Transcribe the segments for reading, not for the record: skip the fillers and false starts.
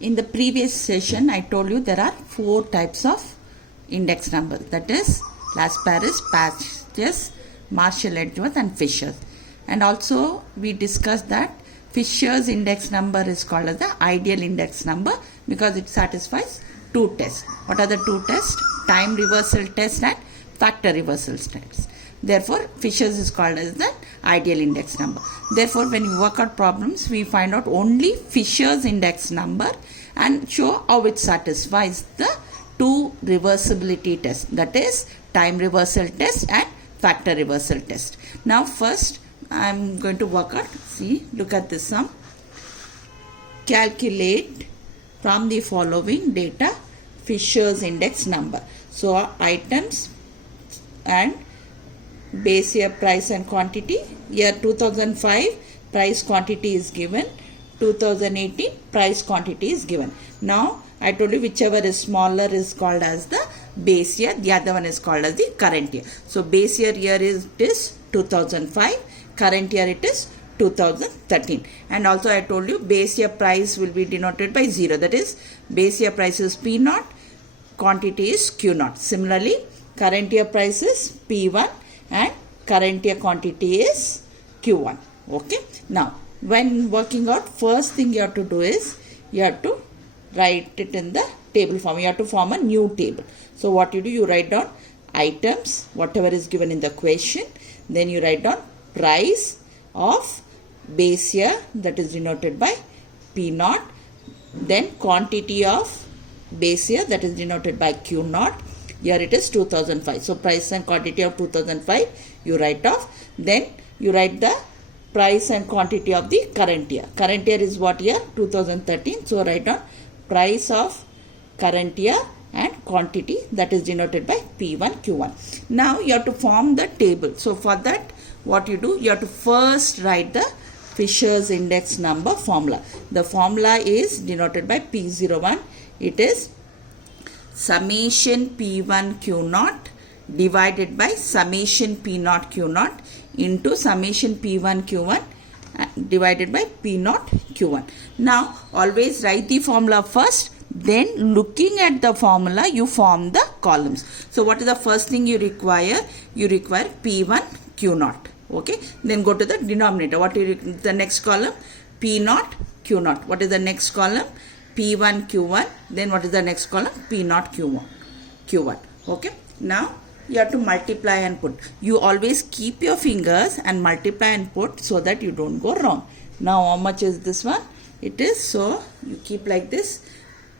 In the previous session, I told you there are 4 types of index numbers. That is Las Paris, Patches, Marshall Edgeworth and Fisher's. And also we discussed that Fisher's index number is called as the ideal index number because it satisfies 2 tests. What are the 2 tests? Time reversal test and factor reversal test. Therefore, Fisher's is called as the ideal index number. Therefore, when we work out problems, we find out only Fisher's index number and show how it satisfies the 2 reversibility tests. That is, time reversal test and factor reversal test. Now, first, I am going to work out. See, look at this sum. Calculate from the following data Fisher's index number. So, items and base year, price and quantity. Year 2005 price quantity is given, 2018 price quantity is given. Now I told you whichever is smaller is called as the base year, the other one is called as the current year. So base year is 2005, current year it is 2013. And also I told you base year price will be denoted by 0, that is base year price is P0, quantity is Q0. Similarly, current year price is P1 and current year quantity is Q1. Okay. Now, when working out, first thing you have to do is you have to write it in the table form. You have to form a new table. So, what you do, you write down items, whatever is given in the question. Then you write down price of base year, that is denoted by P0. Then quantity of base year, that is denoted by Q0. Here it is 2005. So, price and quantity of 2005 you write off. Then you write the price and quantity of the current year. Current year is what year? 2013. So, write down price of current year and quantity, that is denoted by P1, Q1. Now, you have to form the table. So, for that what you do? You have to first write the Fisher's index number formula. The formula is denoted by P01. It is summation P1 Q0 divided by summation P0 Q0 into summation P1 Q1 divided by P0 Q1. Now, always write the formula first, then looking at the formula, you form the columns. So, what is the first thing you require? You require P1 Q0. Okay. Then go to the denominator. What is the next column? P0 Q0. What is the next column? P1 Q1. Then what is the next column? P0 Q1. Okay. Now you have to multiply and put. You always keep your fingers and multiply and put so that you don't go wrong. Now how much is this one? It is, so you keep like this,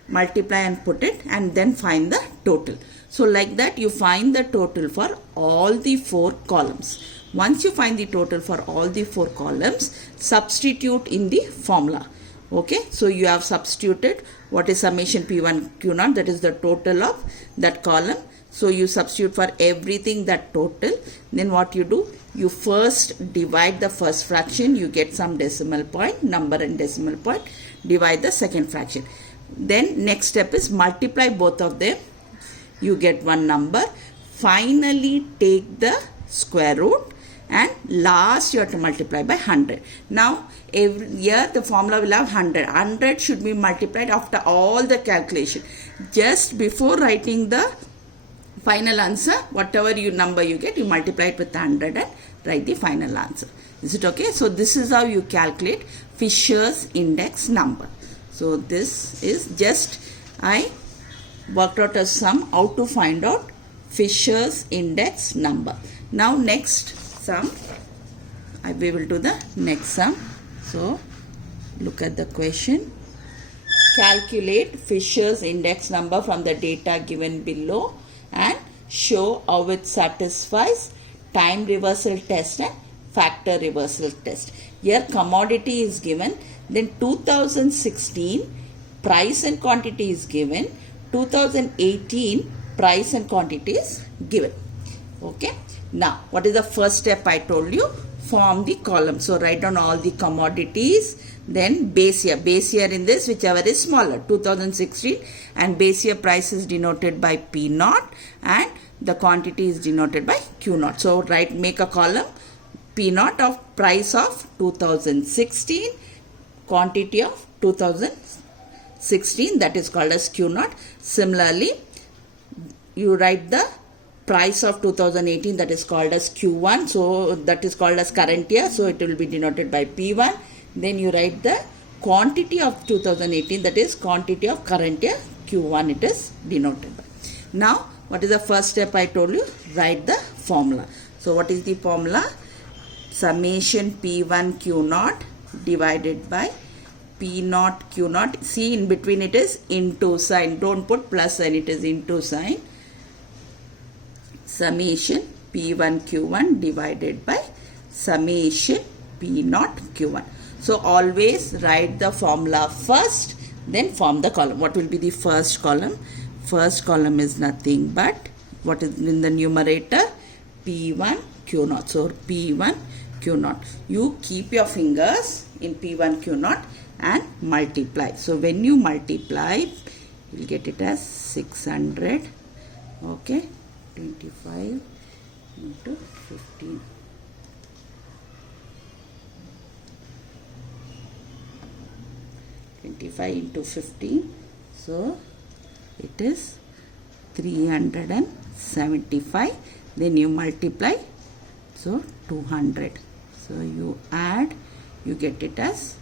multiply and put it, and then find the total. So like that you find the total for all the 4 columns. Once you find the total for all the 4 columns, substitute in the formula. Okay, so you have substituted what is summation P1 Q0, that is the total of that column. So you substitute for everything that total. Then what you do? You first divide the first fraction, you get some decimal point, number and decimal point, divide the second fraction. Then next step is multiply both of them, you get one number. Finally take the square root and last you have to multiply by 100. Now every year the formula will have 100. 100 should be multiplied after all the calculation. Just before writing the final answer, whatever number you get, you multiply it with 100 and write the final answer. Is it okay? So this is how you calculate Fisher's index number. So this is just, I worked out a sum how to find out Fisher's index number. Now next sum, we will do the next sum. So look at the question. Calculate Fisher's index number from the data given below and show how it satisfies time reversal test and factor reversal test. Here commodity is given, then 2016 price and quantity is given, 2018 price and quantity is given. Okay. Now, what is the first step I told you? Form the column. So, write down all the commodities, then base year. Base year in this, whichever is smaller, 2016, and base year price is denoted by P0 and the quantity is denoted by Q0. So, make a column P0 of price of 2016, quantity of 2016. 16, that is called as Q naught. Similarly, you write the price of 2018, that is called as Q1, so that is called as current year, so it will be denoted by P1. Then you write the quantity of 2018, that is quantity of current year, Q1 it is denoted by. Now, what is the first step I told you? Write the formula. So, what is the formula? Summation P1 Q naught divided by P naught Q naught. See, in between it is into sign. Don't put plus sign, it is into sign. Summation P1 Q1 divided by summation P naught Q1. So, always write the formula first, then form the column. What will be the first column? First column is nothing but what is in the numerator? P1 Q naught. So, P1 Q naught. You keep your fingers in P1 Q naught and multiply. So, when you multiply, you will get it as 600. Okay, 25 into 15. Into 15, so it is 375. Then you multiply, so 200. So you add, you get it as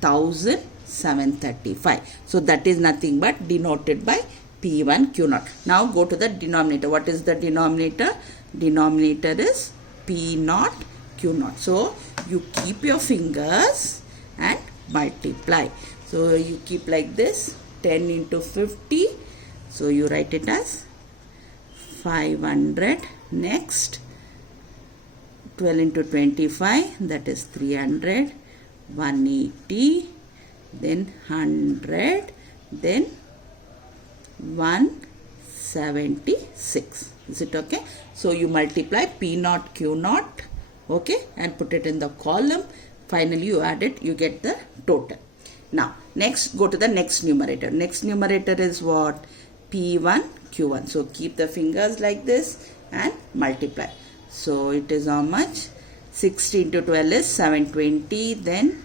1735. So that is nothing but denoted by P1 Q naught. Now go to the denominator. What is the denominator? Denominator is P naught Q naught. So you keep your fingers and multiply. So you keep like this, 10 into 50. So you write it as 500. Next, 12 into 25, that is 300. 180, then 100, then 176. Is it okay? So you multiply P naught Q naught, okay, and put it in the column. Finally you add it, you get the total. Now, next, go to the next numerator. Next numerator is what? P1 Q1. So, keep the fingers like this and multiply. So, it is how much? 60 into 12 is 720, then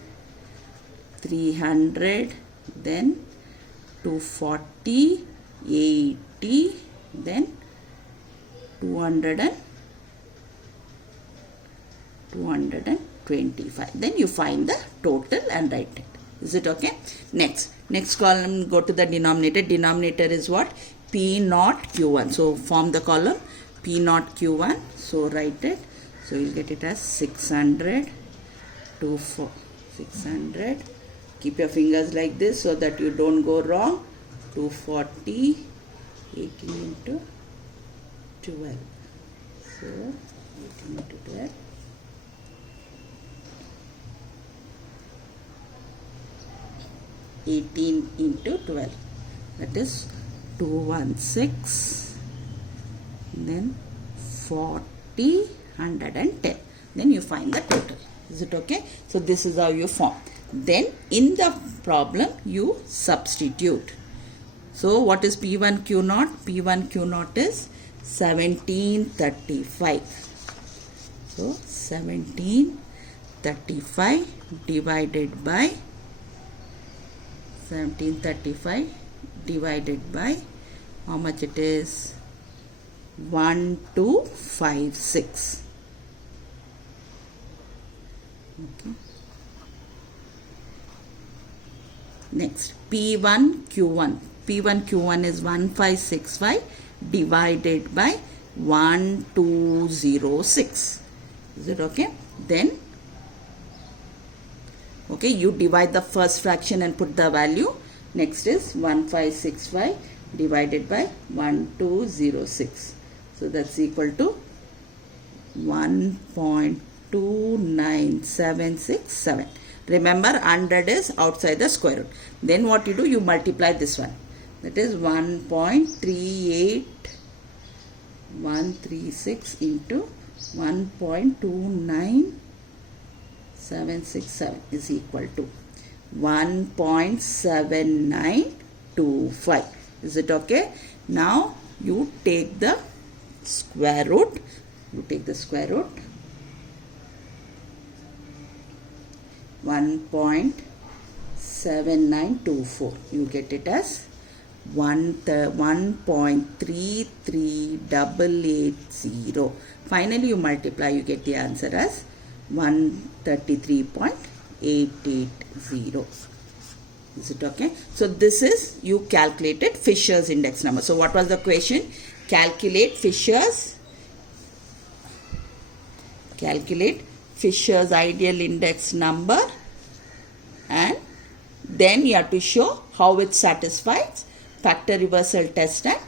300, then 240, 80, then 225. Then you find the total and write it. Is it okay? Next column, go to the denominator. Denominator is what? P naught Q1. So form the column P naught Q1. So write it. So you'll get it as 600 to 600. Keep your fingers like this so that you don't go wrong. 240, 18 into 12. So 18 into 12. 18 into 12, that is 216, then 40, 110. Then you find the total. Is it okay? So this is how you form. Then in the problem you substitute. So what is P1 Q naught? P1 Q naught is 1735. So 1735 divided by 1735 divided by how much it is? 1256. Okay. Next, P1 Q1. P1 Q1 is 1565 divided by 1206. Is it okay? Then, okay, you divide the first fraction and put the value. Next is 1565 divided by 1206. So that's equal to 1.29767. Remember, 100 is outside the square root. Then what you do? You multiply this one. That is 1.38136 into 1.29767 is equal to 1.7925. Is it okay? Now you take the square root. You take the square root. 1.7925 7924. You get it as 1.33880. Finally, you multiply, you get the answer as 133.880. Is it okay? So this is, you calculated Fisher's index number. So what was the question? Calculate Fisher's ideal index number, and then you have to show how it satisfies factor reversal test and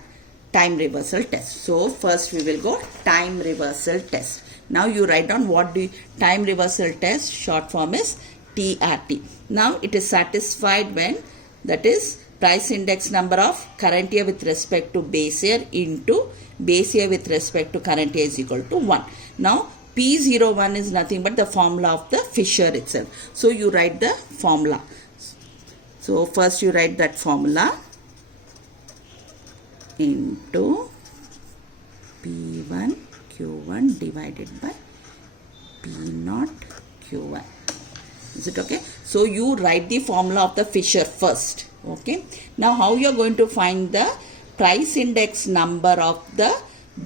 time reversal test. So first we will go time reversal test. Now you write down what the time reversal test short form is TRT. Now it is satisfied when, that is, price index number of current year with respect to base year into base year with respect to current year is equal to 1. Now P01 is nothing but the formula of the Fisher itself. So you write the formula. So first you write that formula into P1 Q1 divided by P0 Q1. Is it okay? So you write the formula of the Fisher first. Okay. Now how you are going to find the price index number of the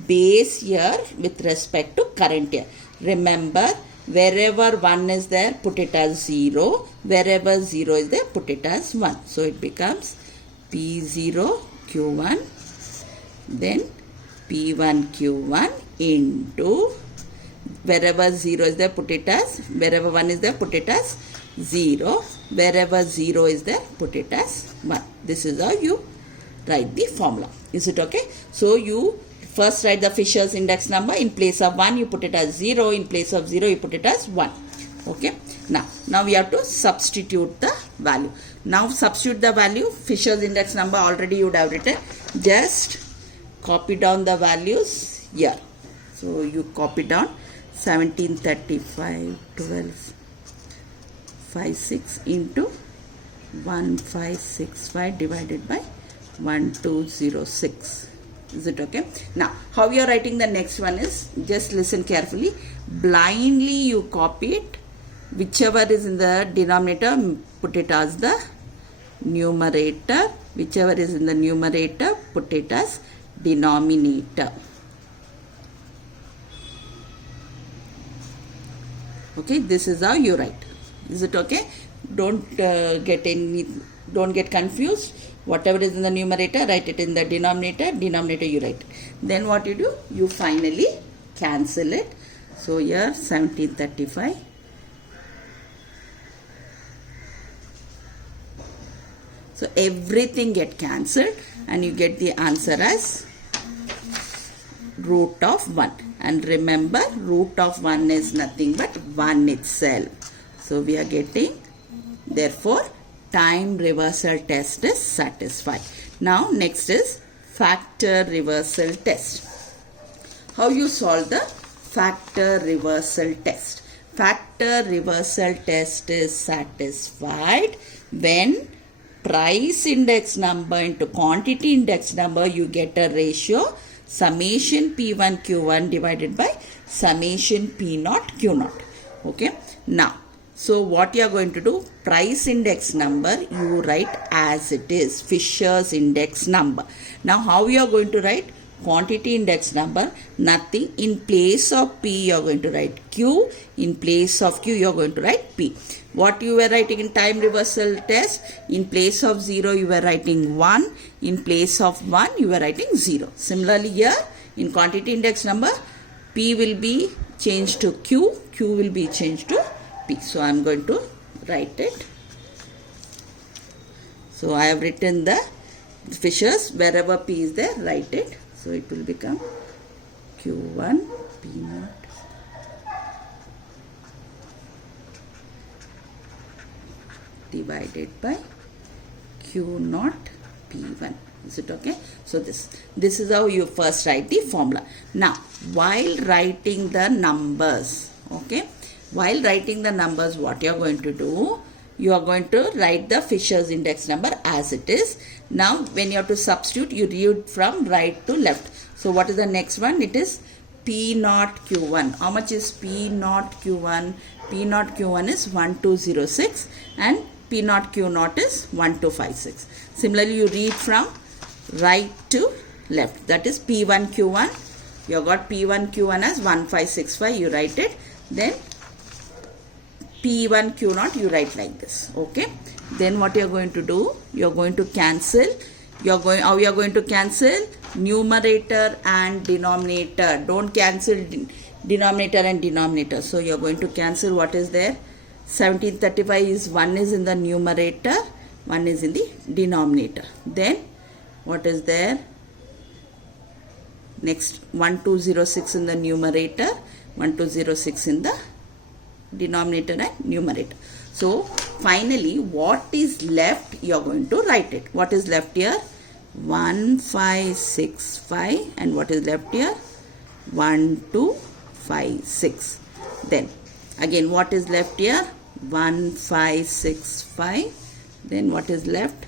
base year with respect to current year? Remember, wherever 1 is there, put it as 0. Wherever 0 is there, put it as 1. So it becomes P0 Q1, then P1 Q1 into, wherever 0 is there, put it as, wherever 1 is there, put it as 0. Wherever 0 is there, put it as 1. This is how you write the formula. Is it okay? So you first write the Fisher's index number. In place of 1, you put it as 0. In place of 0, you put it as 1. Okay. Now we have to substitute the value. Now substitute the value. Fisher's index number already you would have written. Just copy down the values here. So you copy down 1735, 12, 56 into 1565 divided by 1206. Is it okay? Now, how you are writing the next one is, just listen carefully. Blindly you copy it. Whichever is in the denominator, put it as the numerator. Whichever is in the numerator, put it as denominator. Okay, this is how you write. Is it okay? Don't get confused. Whatever is in the numerator, write it in the denominator. Denominator you write. Then what you do? You finally cancel it. So here 1735. So everything get cancelled and you get the answer as root of 1. And remember, root of 1 is nothing but 1 itself. So we are getting, therefore, time reversal test is satisfied. Now next is factor reversal test. How you solve the factor reversal test? Factor reversal test is satisfied when price index number into quantity index number, you get a ratio summation P1 Q1 divided by summation P0 Q0. Okay. Now, so what you are going to do, price index number you write as it is, Fisher's index number. Now how you are going to write quantity index number? Nothing. In place of P you are going to write Q. In place of Q you are going to write P. What you were writing in time reversal test? In place of 0 you were writing 1. In place of 1 you were writing 0. Similarly here in quantity index number, P will be changed to Q. Q will be changed to P. So I am going to write it. So I have written the Fisher's, wherever P is there, write it. So it will become Q1 P0 divided by Q0 P1. Is it okay? So this is how you first write the formula. Now while writing the numbers, okay, while writing the numbers, what you are going to do, you are going to write the Fisher's index number as it is. Now when you have to substitute, you read from right to left. So what is the next one? It is P0 Q1. How much is P0 Q1? P0 Q1 is 1206 and P naught Q naught is 1256. Similarly, you read from right to left. That is P1 Q1. You have got P1 Q1 as 1565. You write it. Then P1 Q0 you write like this. Okay. Then what you are going to do? You are going to cancel. How you are going to cancel? Numerator and denominator. Don't cancel denominator and denominator. So you are going to cancel what is there. 1735 is 1 is in the numerator, 1 is in the denominator. Then what is there? Next 1206 in the numerator, 1206 in the denominator and numerator. So finally what is left, you are going to write it. What is left here? 1565, and what is left here? 1256. Then again what is left here? 1565. Then what is left?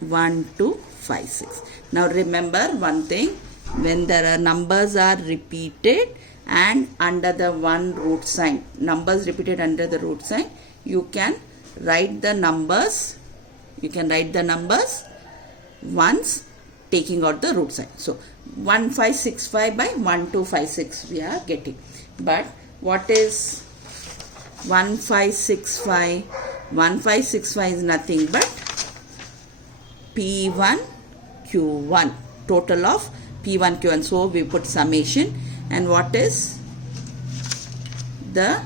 1256. Now remember one thing, when there are numbers are repeated and under the one root sign, numbers repeated under the root sign, you can write the numbers. You can write the numbers once taking out the root sign. So 1565 by 1256 we are getting. But what is 1565? 1565 is nothing but P1 Q1, total of P1 Q1. So we put summation, and what is the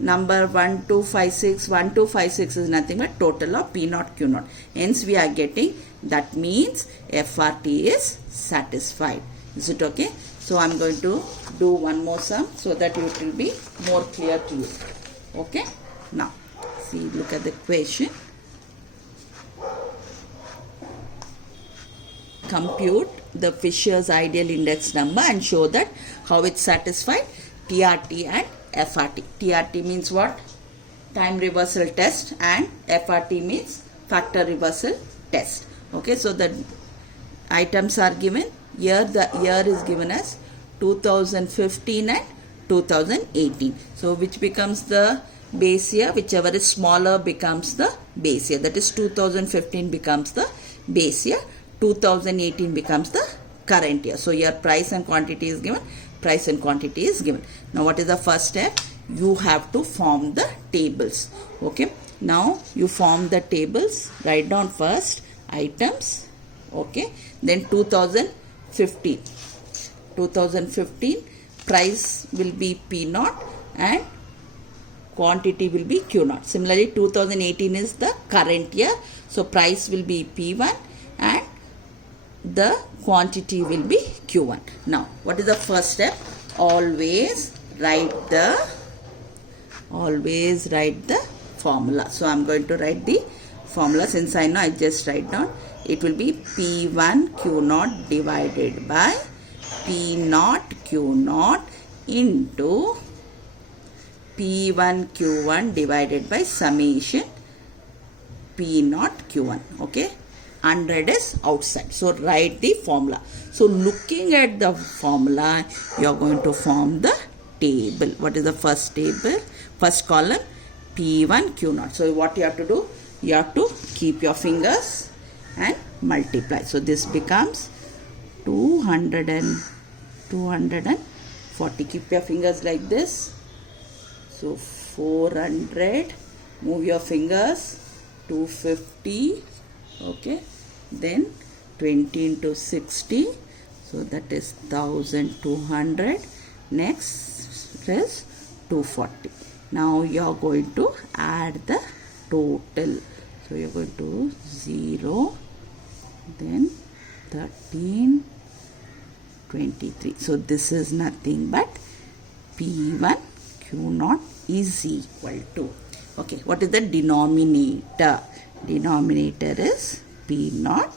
number 1256? 1256 is nothing but total of P0 Q0. Hence we are getting, that means FRT is satisfied. Is it okay? So I am going to do one more sum so that it will be more clear to you. Okay. Now see, look at the question. Compute the Fisher's ideal index number and show that how it satisfied TRT and FRT. TRT means what? Time reversal test, and FRT means factor reversal test. Okay, so the items are given. Here the year is given as 2015 and 2018. So which becomes the base year? Whichever is smaller becomes the base year. That is 2015 becomes the base year. 2018 becomes the current year. So here price and quantity is given. Price and quantity is given. Now what is the first step? You have to form the tables. Okay. Now you form the tables. Write down first items. Okay. Then 2015. 2015 price will be P0 and quantity will be Q0. Similarly 2018 is the current year. So price will be P1 and the quantity will be Q1. Now what is the first step? Always write the formula. So I am going to write the formula. Since I know, I just write down. It will be P1 Q0 divided by P0 Q0 into P1 Q1 divided by summation P0 Q1. Okay. 100 is outside. So write the formula. So looking at the formula, you are going to form the table. What is the first table? First column, P1 Q0. So what you have to do? You have to keep your fingers and multiply. So this becomes 240. Keep your fingers like this. So 400. Move your fingers. 250. Okay. Then 20 into 60. So that is 1200. Next is 240. Now you are going to add the total. So you are going to 0, then 13, 23. So this is nothing but P1 Q0 is equal to. Okay, what is the denominator? Denominator is P0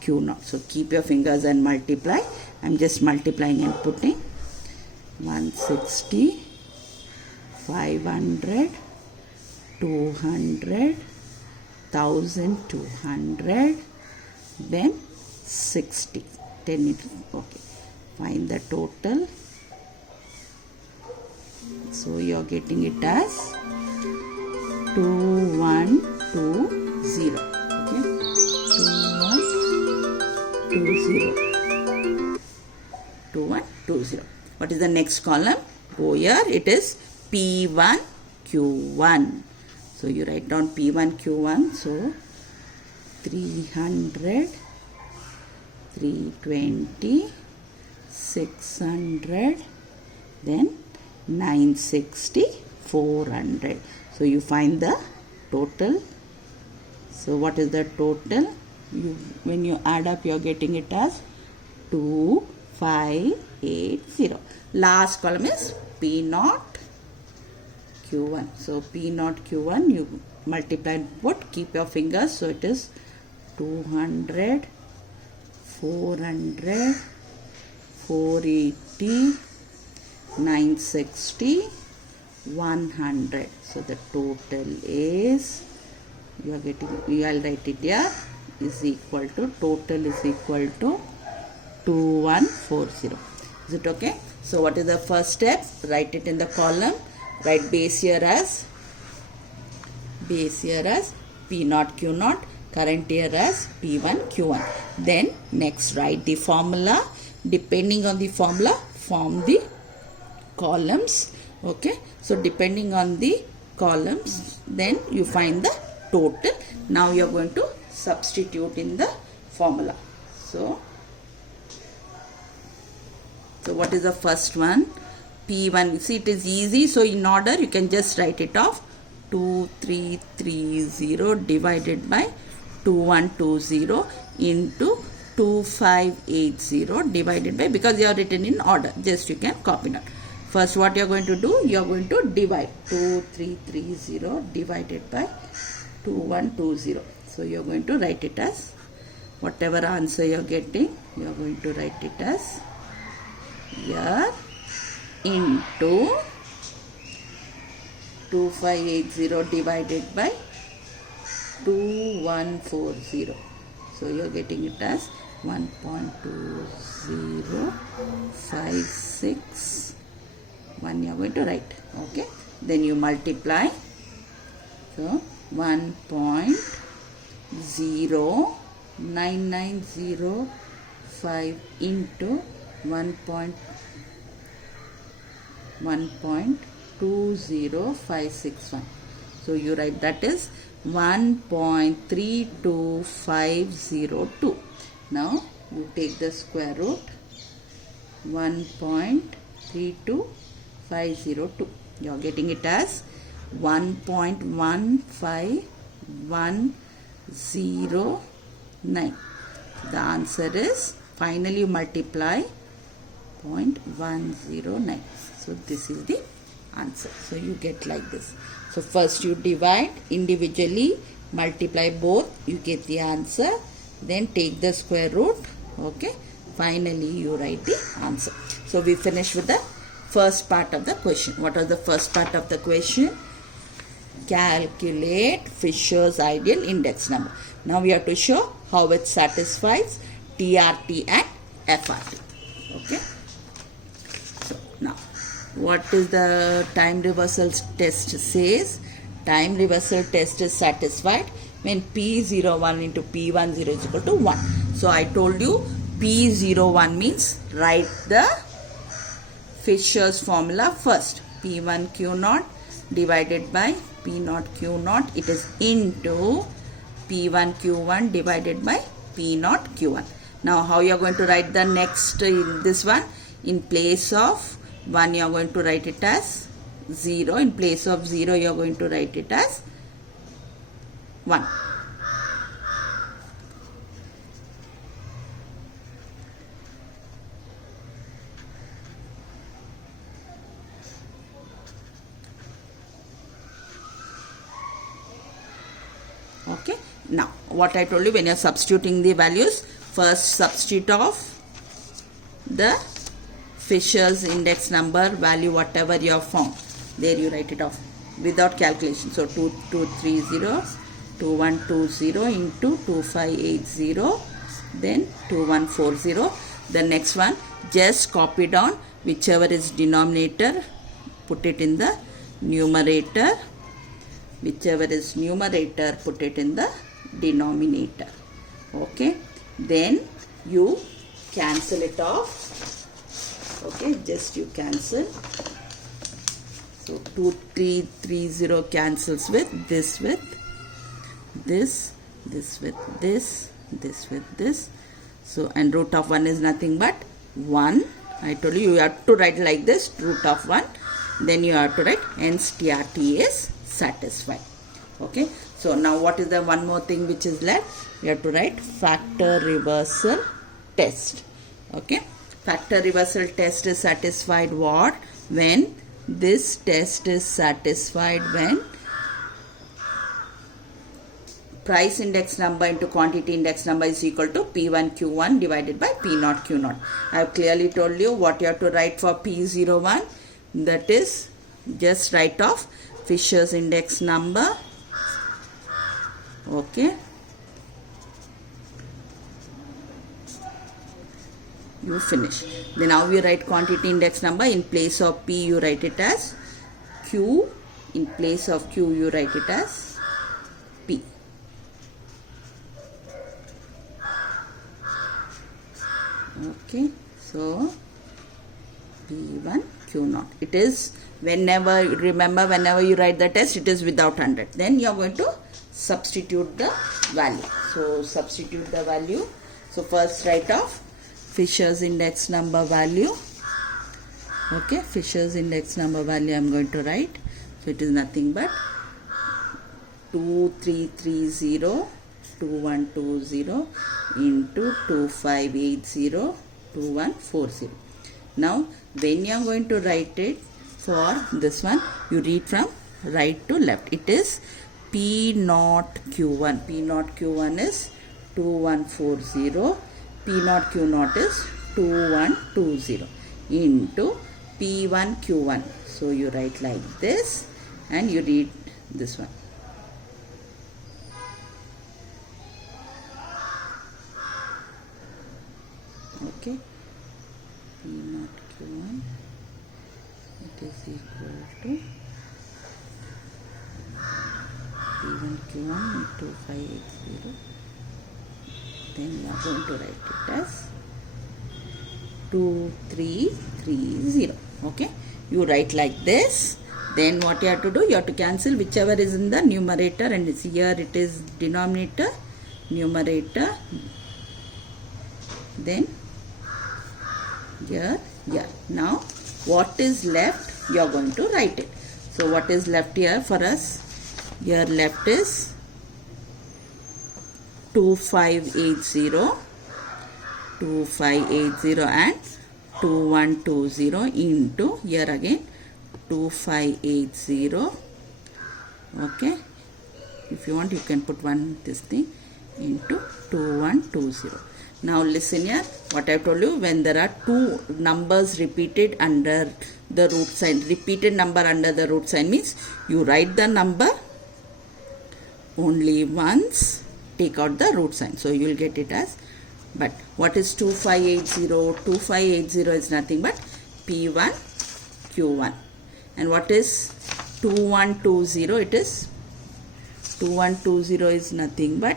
Q0. So keep your fingers and multiply. I am just multiplying and putting 160, 500, 200, 1200, then 60. 10 into, okay. Find the total. So you are getting it as 2120. Okay, 2120. 2120. What is the next column? Go here. It is P1 Q1. So you write down P1 Q1. So 300, 320, 600, then 960, 400. So you find the total. So what is the total? When you add up, you are getting it as 2580. Last column is P0 Q1. So P0 Q1, you multiply and put, keep your fingers. So it is 200, 400, 480, 960, 100. So the total is, I'll write it here, is equal to, total is equal to 2140. Is it okay? So what is the first step? Write it in the column. Write base year as P0 Q0, current year as P1 Q1. Then next write the formula. Depending on the formula, form the columns. Okay, so depending on the columns, then you find the total. Now you are going to substitute in the formula. So what is the first one? P1. See, it is easy. So in order, you can just write it off. 2330 divided by 2120 into 2580 divided by, because you are written in order, just you can copy down. First, what you are going to do? You are going to divide 2330 divided by 2120. So you are going to write it as, whatever answer you are getting, you are going to write it as here into 2580 divided by 2140. So you are getting it as 1.2056. You are going to write. Okay. Then you multiply. So 1.09905 into 1.20561. So you write that is 1.32502. Now you take the square root. 1.32502. You are getting it as 1.15109. The answer is, finally you multiply 0.109. So this is the answer. So you get like this. So first you divide individually, multiply both, you get the answer. Then take the square root. Okay. Finally you write the answer. So we finish with the first part of the question. What was the first part of the question? Calculate Fisher's ideal index number. Now we have to show how it satisfies TRT and FRT. Okay. So now, what is the time reversal test says? Time reversal test is satisfied when P01 into P10 is equal to 1. So I told you P01 means write the Fisher's formula first. P1 Q0 divided by P0 Q0. It is into P1 Q1 divided by P0 Q1. Now how you are going to write the next this one? In place of 1 you are going to write it as 0. In place of 0 you are going to write it as 1. Okay. Now what I told you, when you are substituting the values, first substitute of the Fisher's index number value, whatever you have found, there you write it off without calculation. So 2230, 2120 into 2580, then 2140. The next one, just copy down whichever is denominator, put it in the numerator. whichever is numerator, put it in the denominator. Okay, then you cancel it off. Okay, just you cancel. So 2330 cancels with this, with this with this with this. So, and root of 1 is nothing but 1. I told you, you have to write like this, root of 1. Then you have to write hence TRT is satisfied. Okay. So, now what is the one more thing which is left? You have to write factor reversal test. Okay. Factor reversal test is satisfied what? When this test is satisfied when price index number into quantity index number is equal to P1 Q1 divided by P0 Q0. I have clearly told you what you have to write for P01. That is, just write off Fisher's index number. Okay. You finish. Then now we write quantity index number. In place of P you write it as Q. In place of Q you write it as P. Okay, so P1 Q0. It is whenever, remember, whenever you write the test, it is without 100. Then you are going to substitute the value. So substitute the value. So first write off Fisher's index number value. Okay, Fisher's index number value I am going to write. So it is nothing but 2330 2120 into 2580 2140. Now when you are going to write it for this one, you read from right to left. It is P0 Q1. P0 Q1 is 2140. P0 Q0 is 2120 into P1 Q1. So you write like this and you read this one. Okay, P0 Q1, it is equal to P1 Q1 2580. Then you are going to write it as 2330. Okay, you write like this. Then what you have to do, you have to cancel whichever is in the numerator, and it's here it is denominator, numerator, then here. Now what is left, you are going to write it. So what is left here for us? Here left is 2580 and 2120 into here again 2580. Okay, if you want you can put one this thing into 2120. Now listen here, what I told you, when there are two numbers repeated under the root sign, repeated number under the root sign means you write the number only once, take out the root sign. So you will get it as, but what is 2580? 2580 is nothing but P1 Q1. And what is 2120? It is 2120 is nothing but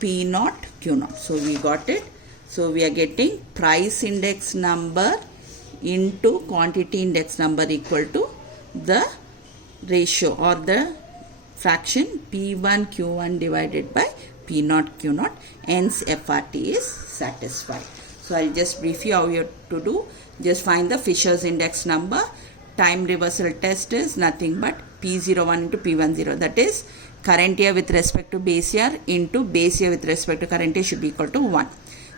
P0 Q0. So we got it. So we are getting price index number into quantity index number equal to the ratio or the fraction P1 Q1 divided by P0 Q0. Hence FRT is satisfied. So I'll just brief you how you have to do. Just find the Fisher's index number. Time reversal test is nothing but P01 into P10. That is current year with respect to base year into base year with respect to current year should be equal to 1.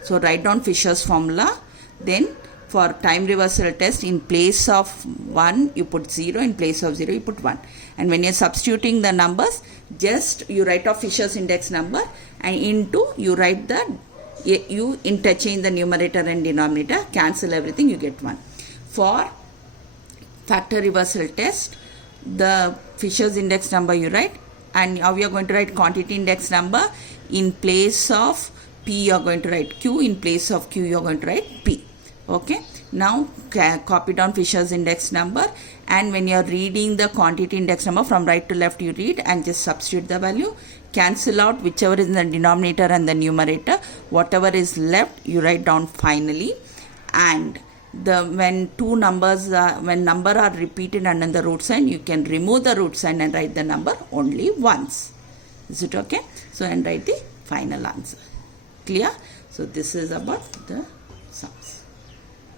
So write down Fisher's formula. Then for time reversal test, in place of 1 you put 0, in place of 0 you put 1. And when you are substituting the numbers, just you write off Fisher's index number and into you write the, you interchange the numerator and denominator, cancel everything, you get 1. For factor reversal test, the Fisher's index number you write, and now we are going to write quantity index number. In place of P you are going to write Q, in place of Q you are going to write P. Okay, Now copy down Fisher's index number, and when you are reading the quantity index number from right to left, you read and just substitute the value. Cancel out whichever is in the denominator and the numerator. Whatever is left, you write down finally. And when two numbers when number are repeated under the root sign, you can remove the root sign and write the number only once. Is it okay? So and write the final answer. Clear? So this is about the sums.